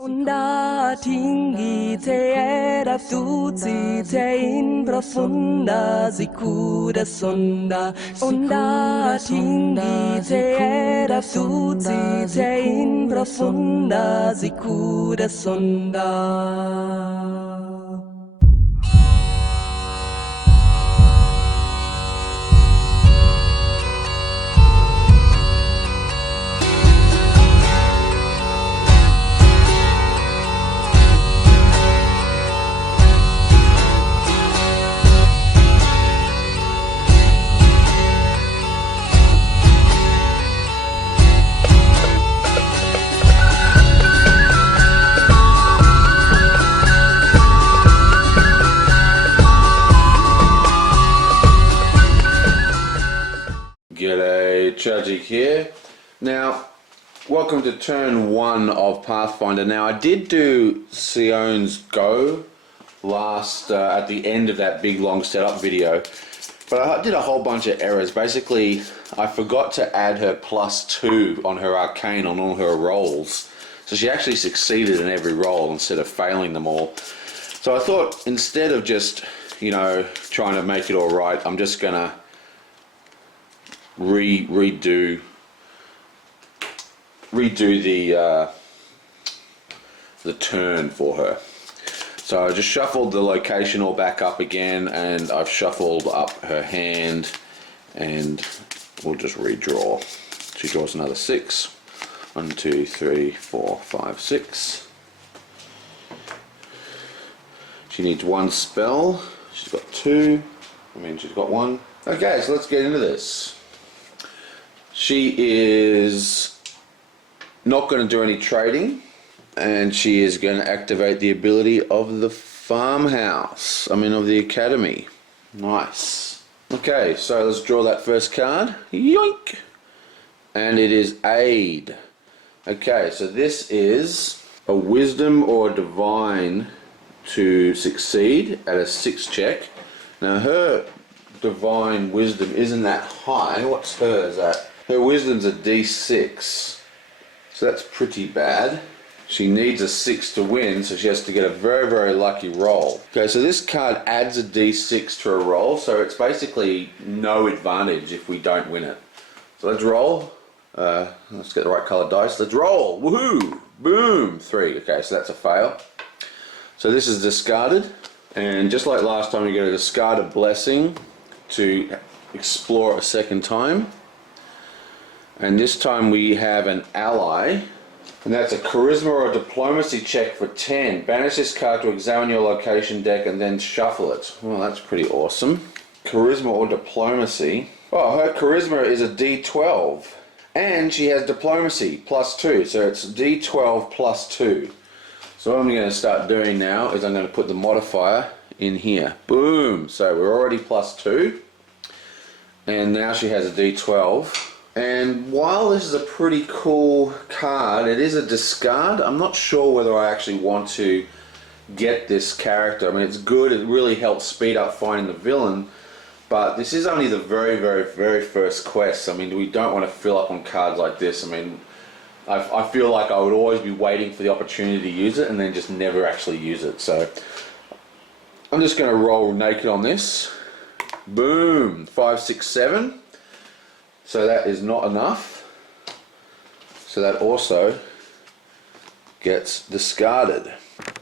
Onda tinggi te era tutti te in profunda sicura sonda. Onda tinggi te era tutti te in profunda sicura sonda. G'day, Tragic here. Now, welcome to turn 1 of Pathfinder. Now, I did do Sion's Go last at the end of that big long setup video, but I did a whole bunch of errors. Basically, I forgot to add her +2 on her arcane on all her rolls, so she actually succeeded in every roll instead of failing them all. So I thought, instead of just, you know, trying to make it all right, I'm just gonna redo the turn for her. So I just shuffled the location all back up again, and I've shuffled up her hand, and we'll just redraw. She draws another 6. 1, 2, 3, 4, 5, 6. She needs 1 spell. She's got 2. She's got 1. Okay, so let's get into this. She is not going to do any trading, and she is going to activate the ability of the farmhouse, of the academy. Nice. Okay, so let's draw that first card. Yoink! And it is Aid. Okay, so this is a wisdom or a divine to succeed at a 6 check. Now her divine wisdom isn't that high. What's hers at? Her wisdom's a D6, so that's pretty bad. She needs a 6 to win, so she has to get a very, very lucky roll. Okay, so this card adds a D6 to a roll, so it's basically no advantage if we don't win it. So let's roll. Let's get the right colored dice. Let's roll. Woohoo! Boom! 3. Okay, so that's a fail. So this is discarded, and just like last time, you get a discarded blessing to explore a second time. And this time we have an ally, and that's a charisma or a diplomacy check for 10. Banish this card to examine your location deck and then shuffle it. Well, that's pretty awesome. Charisma or diplomacy. Oh, her charisma is a D12, and she has diplomacy +2, so it's D12 +2. So what I'm going to start doing now is I'm going to put the modifier in here. Boom! So we're already +2, and now she has a D12. And while this is a pretty cool card, it is a discard. I'm not sure whether I actually want to get this character. It's good, it really helps speed up finding the villain, but this is only the very, very, very first quest. We don't want to fill up on cards like this. I feel like I would always be waiting for the opportunity to use it and then just never actually use it. So I'm just going to roll naked on this. Boom! 5, 6, 7. So that is not enough. So that also gets discarded.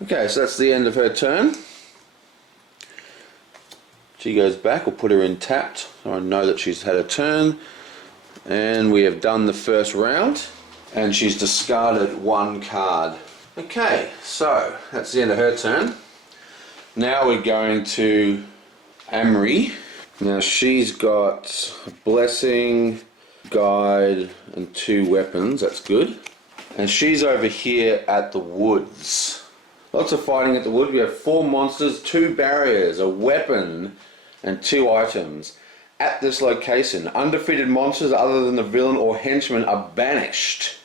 Okay, so that's the end of her turn. She goes back. We'll put her in tapped, so I know that she's had a turn. And we have done the first round, and she's discarded 1 card. Okay, so that's the end of her turn. Now we're going to Amory. Now she's got a blessing, guide, and 2 weapons. That's good. And she's over here at the woods. Lots of fighting at the wood. We have 4 monsters, 2 barriers, a weapon, and 2 items. At this location, undefeated monsters other than the villain or henchman are banished.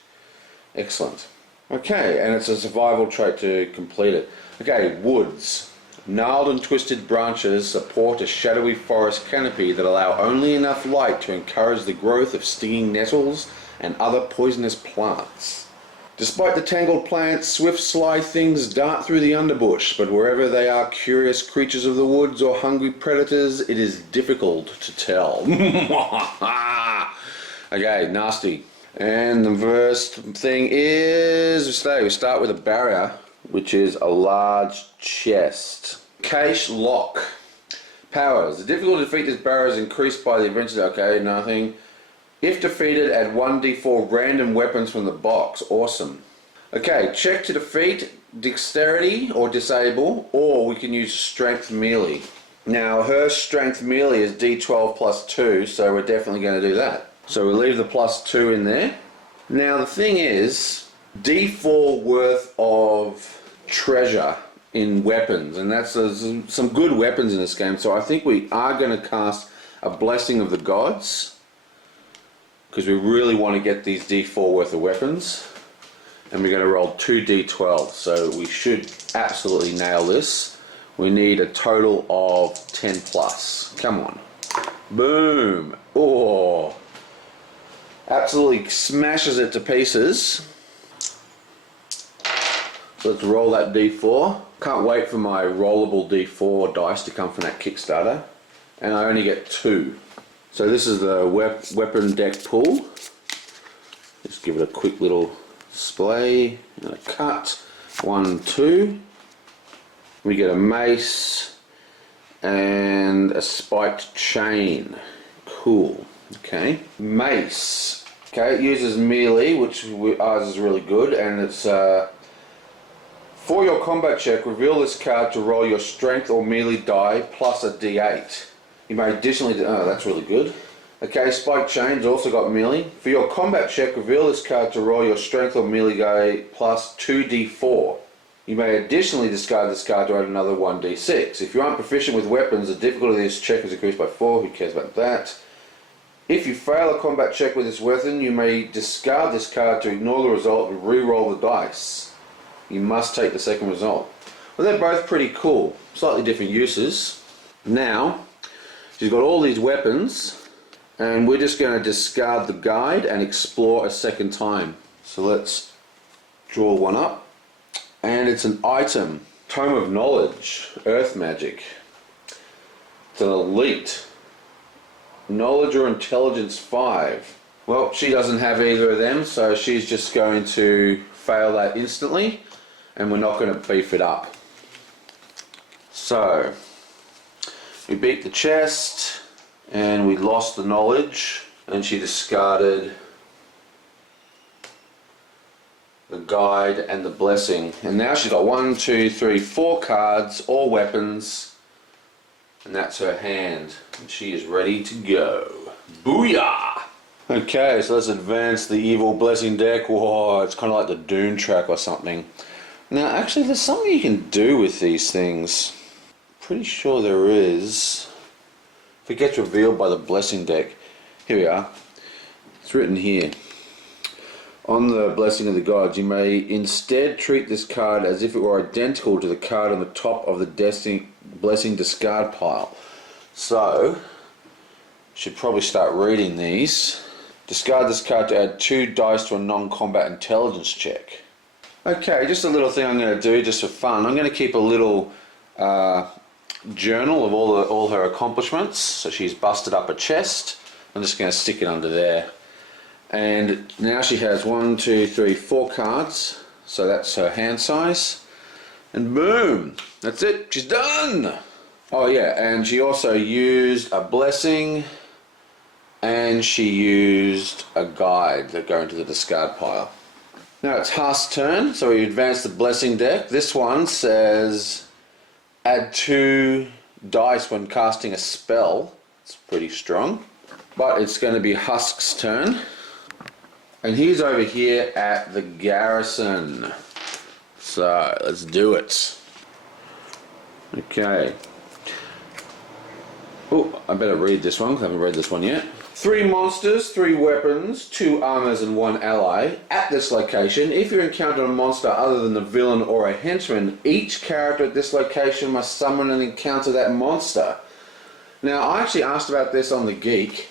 Excellent. Okay, and it's a survival trait to complete it. Okay, woods. Gnarled and twisted branches support a shadowy forest canopy that allow only enough light to encourage the growth of stinging nettles and other poisonous plants. Despite the tangled plants, swift, sly things dart through the underbush, but wherever they are curious creatures of the woods or hungry predators, it is difficult to tell. Okay, nasty. And the first thing is, we start with a barrier, which is a large chest. Cache lock. Powers. The difficulty to defeat this barrier is increased by the adventure. Okay, nothing. If defeated, add 1d4 random weapons from the box. Awesome. Okay, check to defeat, dexterity or disable, or we can use strength melee. Now her strength melee is d12 plus 2, so we're definitely going to do that. So we leave the plus 2 in there. Now the thing is, d4 worth of treasure in weapons, and that's some good weapons in this game, so I think we are going to cast a Blessing of the Gods, because we really want to get these d4 worth of weapons, and we're going to roll 2d12, so we should absolutely nail this. We need a total of 10 plus. Come on. Boom. Oh, absolutely smashes it to pieces. Let's roll that d4. Can't wait for my rollable d4 dice to come from that Kickstarter, and I only get 2. So this is the weapon deck pull. Just give it a quick little display and a cut. 1, 2. We get a mace and a spiked chain. Cool. Okay. Mace. Okay, it uses melee, which ours is really good, and it's for your combat check, reveal this card to roll your strength or melee die plus a d8. You may additionally, oh, that's really good. Okay, spiked chain's also got melee. For your combat check, reveal this card to roll your strength or melee die plus 2d4. You may additionally discard this card to add another 1d6. If you aren't proficient with weapons, the difficulty of this check is increased by 4. Who cares about that? If you fail a combat check with this weapon, you may discard this card to ignore the result and re-roll the dice. You must take the second result. Well, they're both pretty cool. Slightly different uses. Now, she's got all these weapons, and we're just going to discard the guide and explore a second time. So let's draw one up. And it's an item. Tome of Knowledge. Earth Magic. It's an elite. Knowledge or Intelligence 5. Well, she doesn't have either of them, so she's just going to fail that instantly, and we're not going to beef it up. So, we beat the chest, and we lost the knowledge, and she discarded the guide and the blessing. And now she's got 1, 2, 3, 4 cards, all weapons, and that's her hand. And she is ready to go. Booyah! Okay, so let's advance the evil blessing deck. Whoa, it's kind of like the Dune track or something. Now, actually, there's something you can do with these things. Pretty sure there is. If it gets revealed by the blessing deck. Here we are. It's written here. On the Blessing of the Gods, you may instead treat this card as if it were identical to the card on the top of the Blessing discard pile. So, should probably start reading these. Discard this card to add 2 dice to a non-combat intelligence check. Okay, just a little thing I'm going to do just for fun. I'm going to keep a little journal of all her accomplishments. So she's busted up a chest. I'm just going to stick it under there. And now she has 1, 2, 3, 4 cards. So that's her hand size. And boom! That's it. She's done! Oh yeah, and she also used a blessing, and she used a guide that go into the discard pile. Now it's Haast's turn, so we advance the blessing deck. This one says add 2 dice when casting a spell. It's pretty strong. But it's going to be Husk's turn. And he's over here at the garrison. So let's do it. Okay. Oh, I better read this one because I haven't read this one yet. 3 monsters, 3 weapons, 2 armors and 1 ally. At this location, if you encounter a monster other than the villain or a henchman, each character at this location must summon and encounter that monster. Now, I actually asked about this on the Geek,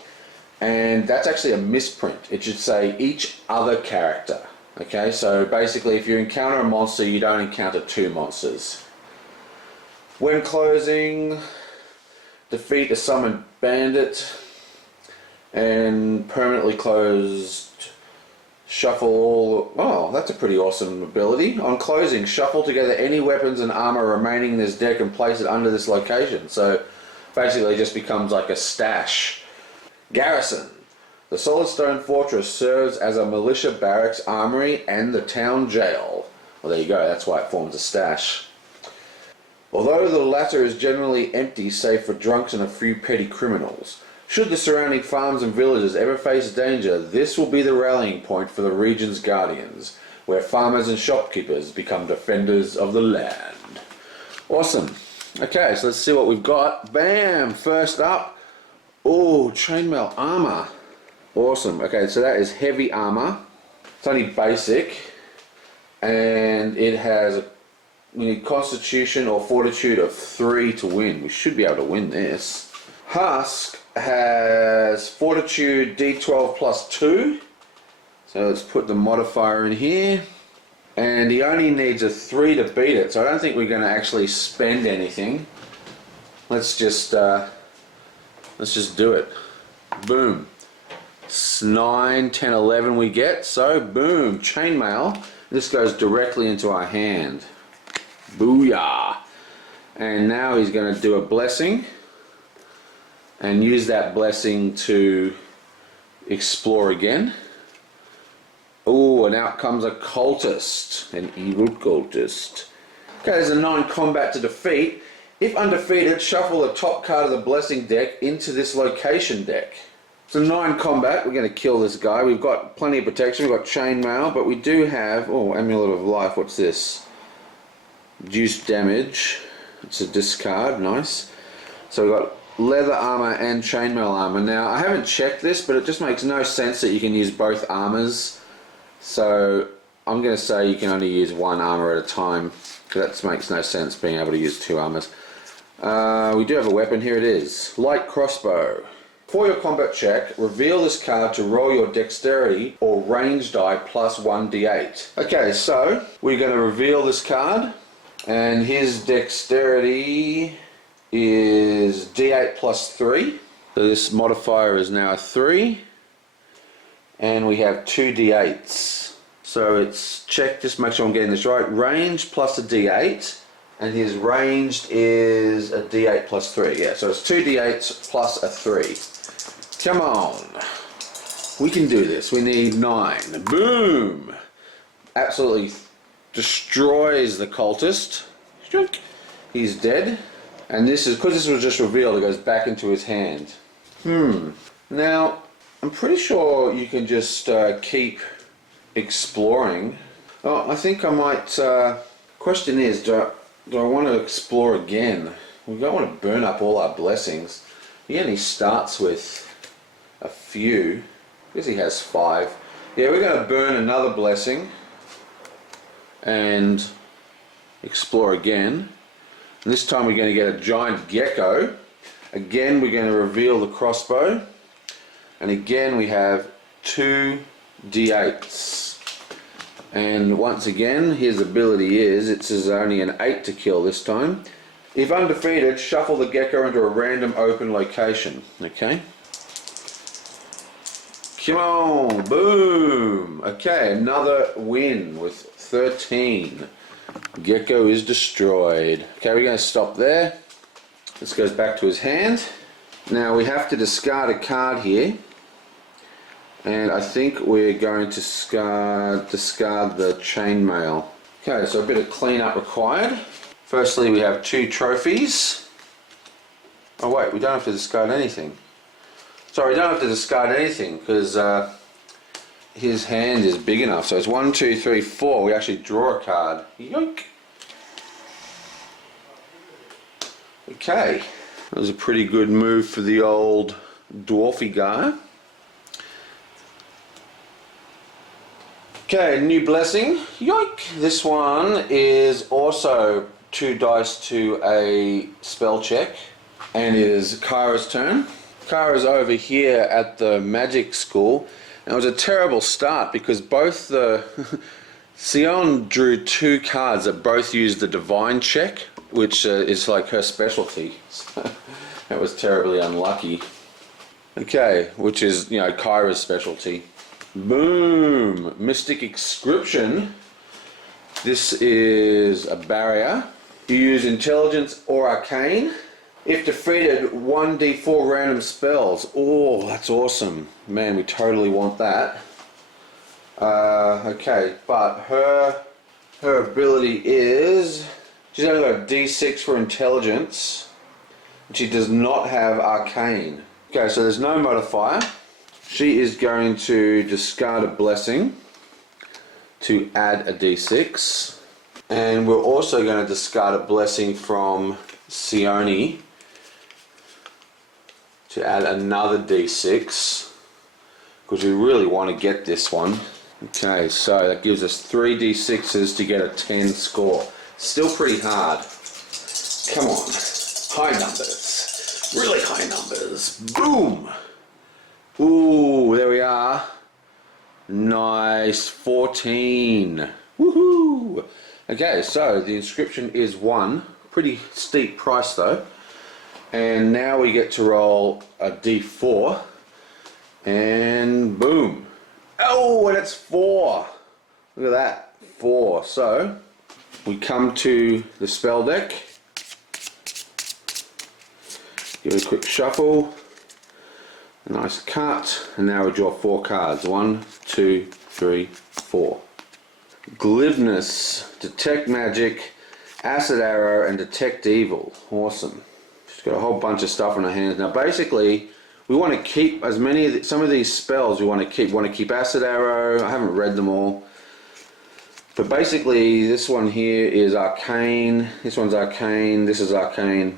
and that's actually a misprint. It should say each other character. Okay, so basically if you encounter a monster, you don't encounter two monsters. When closing, defeat a summoned bandit, and permanently closed, shuffle all... Oh, that's a pretty awesome ability. On closing, shuffle together any weapons and armor remaining in this deck and place it under this location. So basically it just becomes like a stash. Garrison. The solid stone fortress serves as a militia barracks, armory, and the town jail. Well, there you go, that's why it forms a stash. Although the latter is generally empty save for drunks and a few petty criminals, should the surrounding farms and villages ever face danger, this will be the rallying point for the region's guardians, where farmers and shopkeepers become defenders of the land. Awesome. Okay, so let's see what we've got. Bam! First up, oh, chainmail armor. Awesome. Okay, so that is heavy armor. It's only basic, and it has we need constitution or fortitude of 3 to win. We should be able to win this. Husk has fortitude D12 plus 2. So let's put the modifier in here. And he only needs a 3 to beat it, so I don't think we're going to actually spend anything. Let's just do it. Boom. It's 9, 10, 11 we get, so boom, chainmail. This goes directly into our hand. Booyah! And now he's going to do a blessing and use that blessing to explore again. Oh, and out comes a cultist, an evil cultist. Okay, there's a non-combat to defeat. If undefeated, shuffle the top card of the blessing deck into this location deck. So 9 combat, we're going to kill this guy. We've got plenty of protection, we've got chainmail, but we do have, oh, amulet of life, what's this? Reduced damage, it's a discard, nice. So we've got leather armor and chainmail armor. Now, I haven't checked this, but it just makes no sense that you can use both armors. So I'm going to say you can only use one armor at a time, because that makes no sense being able to use 2 armors. We do have a weapon, here it is. Light crossbow. For your combat check, reveal this card to roll your dexterity or range die plus 1d8. Okay, so we're going to reveal this card, and his dexterity is d8 plus 3. So this modifier is now a 3, and we have 2 d8s. So it's check, just make sure I'm getting this right. Range plus a d8, and his ranged is a d8 plus 3. Yeah, so it's 2 d8s plus a 3. Come on, we can do this. We need 9. Boom! Absolutely destroys the cultist. He's dead. And this is, because this was just revealed, it goes back into his hand. Now, I'm pretty sure you can just keep exploring. Oh, I think I might, question is, do I want to explore again? We don't want to burn up all our blessings. He only starts with a few, because he has 5. Yeah, we're going to burn another blessing and explore again. And this time we're going to get a giant gecko. Again, we're going to reveal the crossbow. And again, we have 2 d8s. And once again, his ability is, it's only an 8 to kill this time. If undefeated, shuffle the gecko into a random open location. Okay. Come on, boom. Okay, another win with 13. Gecko is destroyed. Okay, we're going to stop there. This goes back to his hand. Now we have to discard a card here. And I think we're going to discard the chainmail. Okay, so a bit of cleanup required. Firstly, we have 2 trophies. Oh wait, we don't have to discard anything. Sorry, we don't have to discard anything because his hand is big enough. So it's 1, 2, 3, 4. We actually draw a card. Yoink! Okay, that was a pretty good move for the old dwarfy guy. Okay, new blessing. Yoink! This one is also 2 dice to a spell check, and it is Kara's turn. Kara's over here at the magic school, And it was a terrible start because both the Sion drew 2 cards that both used the divine check, which is like her specialty. So that was terribly unlucky. Okay, which is, you know, Kyra's specialty. Boom! Mystic Inscription. This is a barrier. You use Intelligence or Arcane. If defeated, 1d4 random spells. Oh, that's awesome. Man, we totally want that. Okay, but her ability is... she's only got a d6 for Intelligence. And she does not have Arcane. Okay, so there's no modifier. She is going to discard a blessing to add a d6. And we're also going to discard a blessing from Sione to add another d6, because we really want to get this one. Okay, so that gives us 3 d6s to get a 10 score. Still pretty hard. Come on. High numbers. Really high numbers. Boom! Ooh, there we are. Nice. 14. Woohoo! Okay, so the inscription is 1. Pretty steep price though. And now we get to roll a d4. And boom. Oh, and it's 4. Look at that. 4. So we come to the spell deck. Give it a quick shuffle. A nice cut. And now we draw 4 cards. 1, 2, 3, 4. Glibness, Detect Magic, Acid Arrow, and Detect Evil. Awesome. She's got a whole bunch of stuff in her hands. Now basically, we want to keep as many of some of these spells we want to keep. We want to keep Acid Arrow. I haven't read them all. But basically, this one here is Arcane. This one's Arcane. This is Arcane.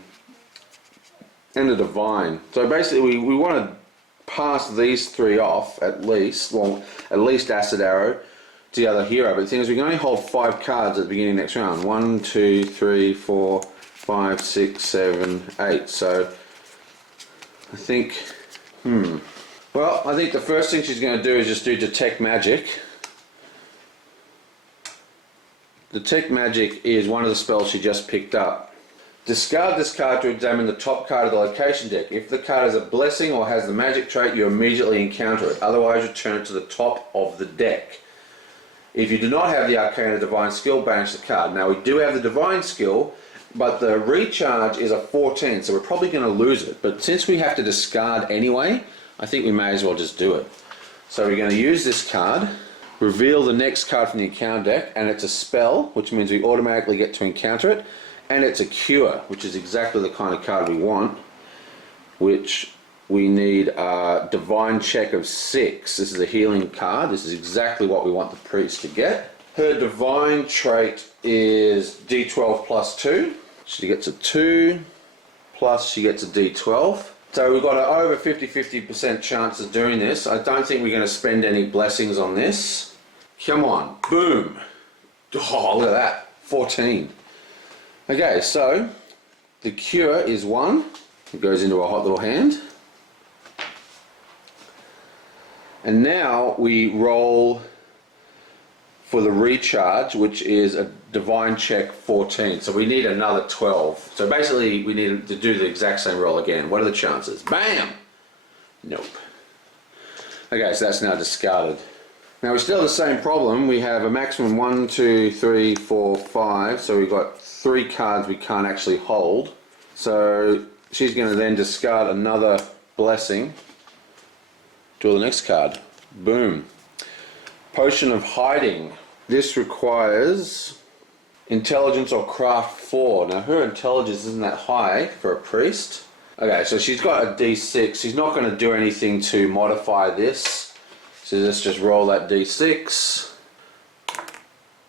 And the Divine. So basically, we want to pass these 3 off at least. Well, at least Acid Arrow to the other hero. But the thing is, we can only hold 5 cards at the beginning of next round. 1, 2, 3, 4, 5, 6, 7, 8. So I think, well, I think the first thing she's going to do is just do Detect Magic. Detect Magic is one of the spells she just picked up. Discard this card to examine the top card of the location deck. If the card is a blessing or has the magic trait, you immediately encounter it. Otherwise, return it to the top of the deck. If you do not have the Arcane or Divine skill, banish the card. Now, we do have the Divine skill, but the recharge is a 14, so we're probably going to lose it. But since we have to discard anyway, I think we may as well just do it. So we're going to use this card, reveal the next card from the encounter deck, and it's a spell, which means we automatically get to encounter it. And it's a cure, which is exactly the kind of card we want, which we need a divine check of 6. This is a healing card. This is exactly what we want the priest to get. Her divine trait is D12 plus 2. She gets a 2, plus she gets a D12. So we've got an over 50% chance of doing this. I don't think we're going to spend any blessings on this. Come on, boom. Oh, look at that, 14. Okay, so the cure is 1. It goes into a hot little hand. And now we roll for the recharge, which is a divine check 14. So we need another 12. So basically we need to do the exact same roll again. What are the chances? Bam! Nope. Okay, so that's now discarded. Now we still have the same problem. We have a maximum 1, 2, 3, 4, 5. So we've got 3 cards we can't actually hold. So she's going to then discard another blessing. Draw the next card. Boom. Potion of Hiding. This requires Intelligence or Craft 4. Now her intelligence isn't that high for a priest. Okay, so she's got a D6. She's not going to do anything to modify this. So let's just roll that D6.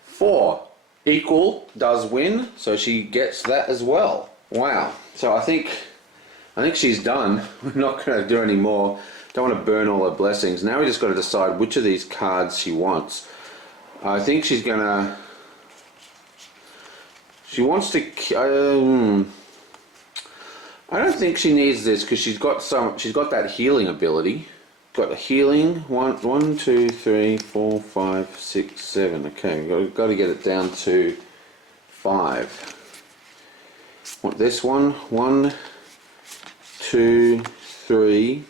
4. Equal does win, so she gets that as well. Wow. So I think she's done. We're not going to do any more. Don't want to burn all her blessings. Now we just got to decide which of these cards she wants. I think she's going to... She wants to... I don't think she needs this because she's got that healing ability. got a healing. 1, 2, 3, 4, 5, 6, 7. Okay, we've got to get it down to 5. Want this one? 1, 2, 3.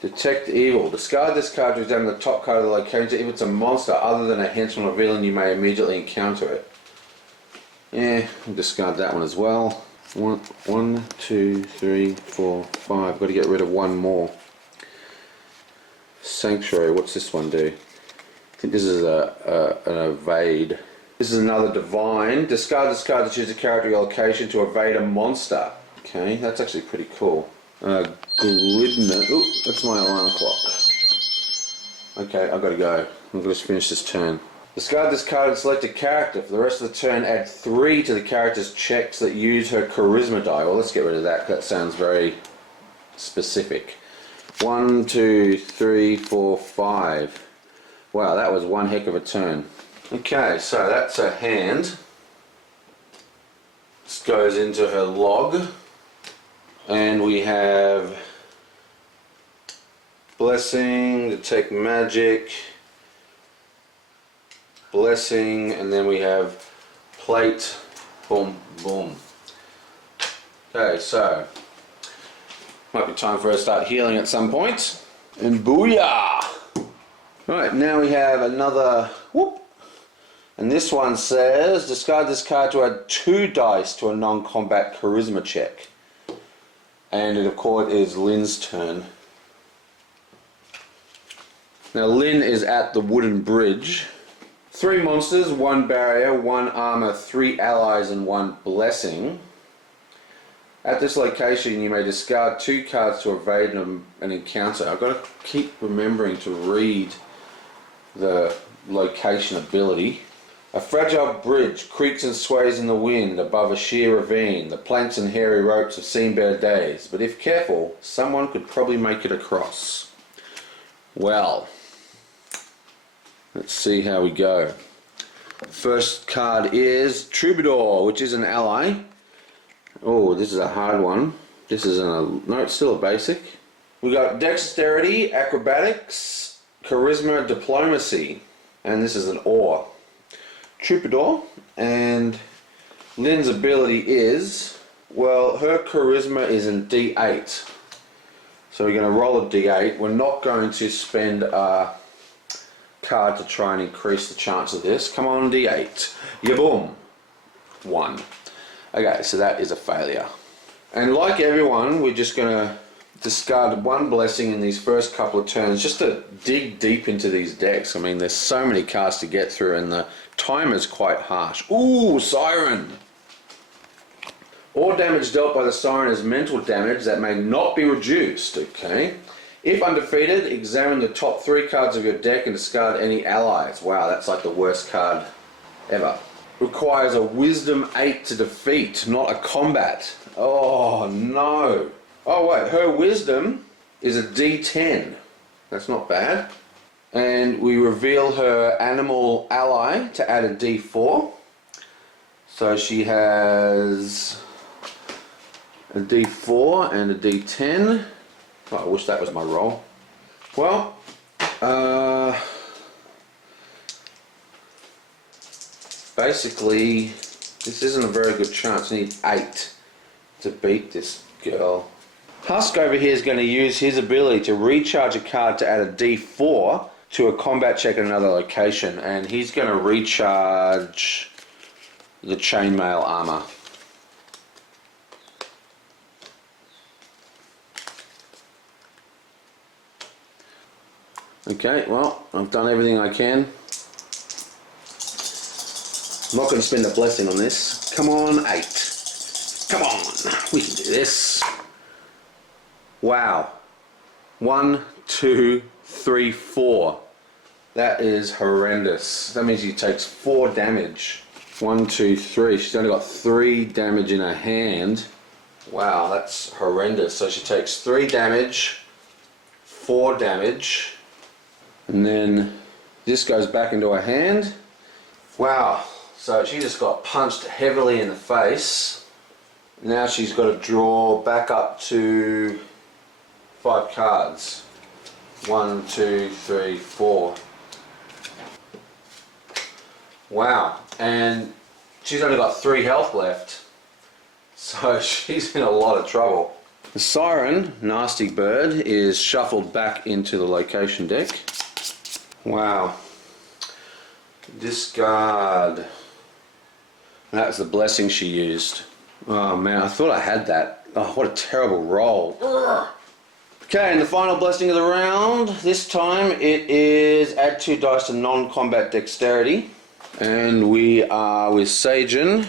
Detect evil. Discard this card to examine the top card of the location. If it's a monster other than a henchman or villain, you may immediately encounter it. Yeah, we'll discard that one as well. 1, 2, 3, 4, 5. Got to get rid of one more. Sanctuary. What's this one do? I think this is an evade. This is another divine. Discard this card to choose a character or location to evade a monster. Okay, that's actually pretty cool. Glidner. Oop, that's my alarm clock. Okay, I've got to go. I'm going to just finish this turn. Discard this card and select a character. For the rest of the turn, add 3 to the character's checks that use her charisma die. Well, let's get rid of that. That sounds very specific. 1, 2, 3, 4, 5. Wow, that was one heck of a turn. Okay, so that's her hand. This goes into her log. And we have Blessing, Detect Magic, Blessing, and then we have Plate, boom, boom. Okay, so might be time for her to start healing at some point. And booyah! Right, now we have another whoop. And this one says, discard this card to add 2 dice to a non-combat charisma check. And of course it is Lynn's turn. Now Lynn is at the wooden bridge. 3 monsters, 1 barrier, 1 armor, 3 allies and 1 blessing. At this location you may discard 2 cards to evade an encounter. I've got to keep remembering to read the location ability. A fragile bridge creaks and sways in the wind above a sheer ravine. The planks and hairy ropes have seen better days, but if careful, someone could probably make it across. Well, let's see how we go. First card is Troubadour, which is an ally. Oh, this is a hard one. This is no, it's still a basic. We got Dexterity, Acrobatics, Charisma, Diplomacy, and this is an Ore. Troubadour, and Lynn's ability is, well, her charisma is in D8. So we're going to roll a D8. We're not going to spend a card to try and increase the chance of this. Come on, D8. Yeah, boom. 1. Okay, so that is a failure. And like everyone, we're just going to discard 1 blessing in these first couple of turns just to dig deep into these decks. I mean, there's so many cards to get through and the time is quite harsh. Ooh, Siren! All damage dealt by the Siren is mental damage that may not be reduced. Okay. If undefeated, examine the top 3 cards of your deck and discard any allies. Wow, that's like the worst card ever. Requires a Wisdom 8 to defeat, not a combat. Oh no. Oh wait, her Wisdom is a D10. That's not bad. And we reveal her animal ally to add a D4. So she has a D4 and a D10. Oh, I wish that was my roll. Well, basically, this isn't a very good chance. I need 8 to beat this girl. Husk over here is going to use his ability to recharge a card to add a D4 to a combat check in another location, and he's going to recharge the chainmail armor. Okay, well, I've done everything I can. I'm not going to spend a blessing on this. Come on, 8. Come on, we can do this. Wow. 1, 2, 3, 4. That is horrendous. That means she takes 4 damage. 1, 2, 3. She's only got 3 damage in her hand. Wow, that's horrendous. So she takes 3 damage, 4 damage, and then this goes back into her hand. Wow. So she just got punched heavily in the face. Now she's got to draw back up to 5 cards. 1, 2, 3, 4. Wow, and she's only got 3 health left, so she's in a lot of trouble. The Siren, nasty bird, is shuffled back into the location deck. Wow. Discard. That's the blessing she used. Oh man, I thought I had that. Oh, what a terrible roll. Urgh. Okay, and the final blessing of the round. This time it is add 2 dice to non-combat dexterity. And we are with Sagen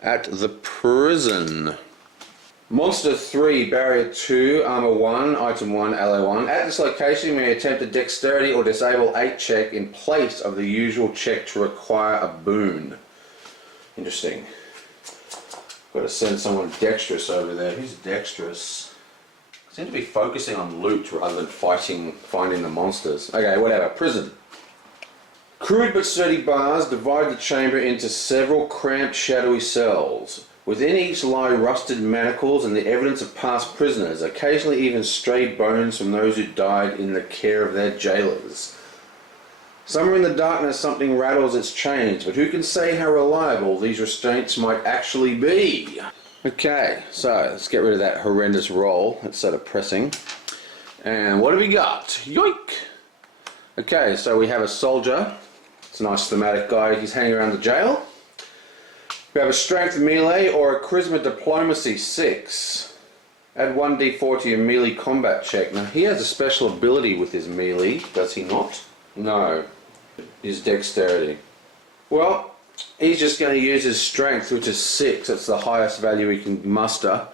at the prison. Monster 3, barrier 2, armor 1, item 1, ally 1. At this location you may attempt a dexterity or disable 8 check in place of the usual check to require a boon. Interesting. Got to send someone dexterous over there. Who's dexterous? I seem to be focusing on loot rather than finding the monsters. Okay, whatever. Prison. Crude but sturdy bars divide the chamber into several cramped, shadowy cells. Within each lie rusted manacles and the evidence of past prisoners, occasionally even stray bones from those who died in the care of their jailers. Somewhere in the darkness something rattles its chains, but who can say how reliable these restraints might actually be? Okay, so let's get rid of that horrendous roll. That's so depressing. And what have we got? Yoink! Okay, so we have a soldier. It's a nice thematic guy. He's hanging around the jail. We have a strength melee or a charisma diplomacy 6. Add 1d4 to your melee combat check. Now he has a special ability with his melee, does he not? No. His dexterity. Well, he's just going to use his strength, which is 6. That's the highest value he can muster.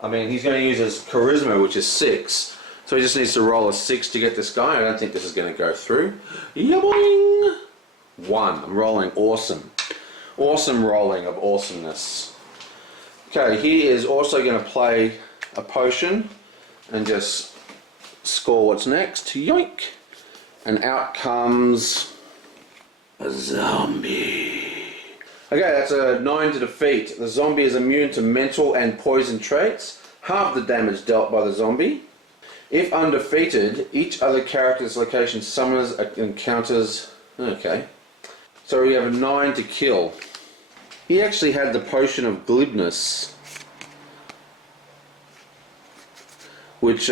I mean, he's going to use his charisma, which is 6. So he just needs to roll a 6 to get this guy. I don't think this is going to go through. Yaboing! 1. I'm rolling awesome. Awesome rolling of awesomeness. Okay, he is also going to play a potion and just score what's next. Yoink! And out comes a zombie. Okay, that's a 9 to defeat. The zombie is immune to mental and poison traits. Half the damage dealt by the zombie. If undefeated, each other character's location summons encounters. Okay. So we have a 9 to kill. He actually had the potion of glibness, which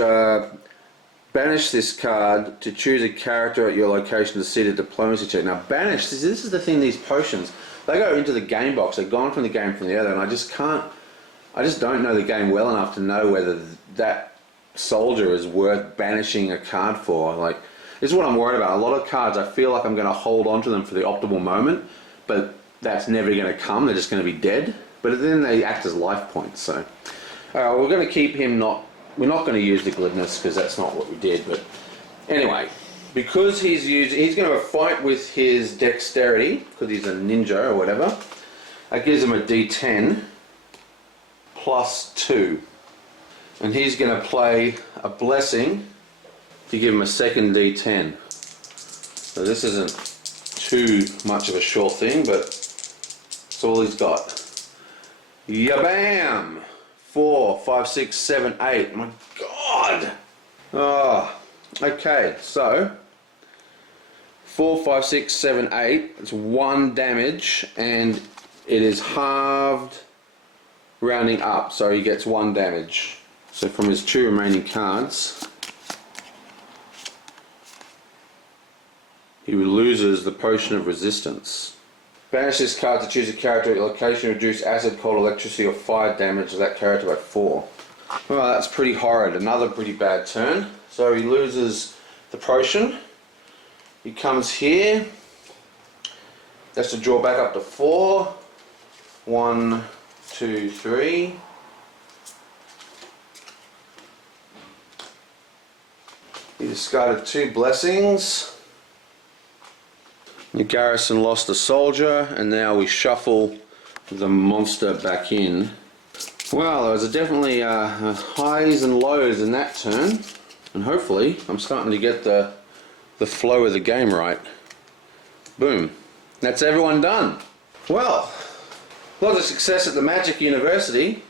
banish this card to choose a character at your location to see the diplomacy check. Now banish, this is the thing, these potions, they go into the game box, they're gone from the game from the other, and I just don't know the game well enough to know whether that soldier is worth banishing a card for. Like, this is what I'm worried about. A lot of cards, I feel like I'm going to hold on to them for the optimal moment, but that's never going to come. They're just going to be dead. But then they act as life points. So, we're going to keep him not. We're not going to use the glibness because that's not what we did. But anyway, because he's going to fight with his dexterity because he's a ninja or whatever. That gives him a D10 plus 2, and he's going to play a blessing to give him a second D10. So this isn't too much of a sure thing, but that's all he's got. Yabam! 4, 5, 6, 7, 8. My God! Oh, okay, so 4, 5, 6, 7, 8. It's 1 damage, and it is halved rounding up, so he gets 1 damage. So from his 2 remaining cards, he loses the potion of resistance. Banish this card to choose a character at your location, reduce acid, cold, electricity or fire damage of that character by 4. Well, that's pretty horrid. Another pretty bad turn. So he loses the potion. He comes here. That's to draw back up to 4. 1, 2, 3. He discarded 2 blessings. The garrison lost a soldier, and now we shuffle the monster back in. Well, there was definitely highs and lows in that turn, and hopefully I'm starting to get the flow of the game right. Boom. That's everyone done. Well, lots of success at the Magic University.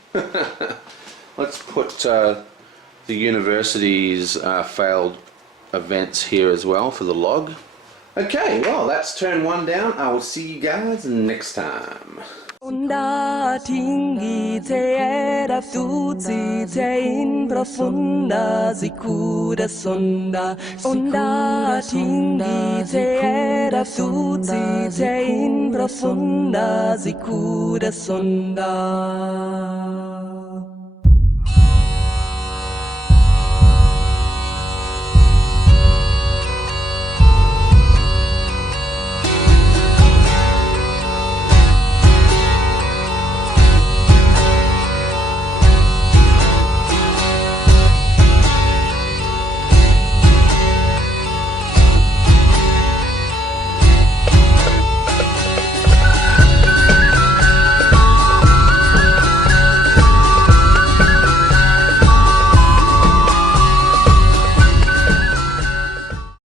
Let's put the university's failed events here as well for the log. Okay, well that's turn 1 down. I will see you guys next time. Onda tinggi te era tutti te in profunda sicura sonda. Onda tinggi te era tutti te in profunda sicura sonda.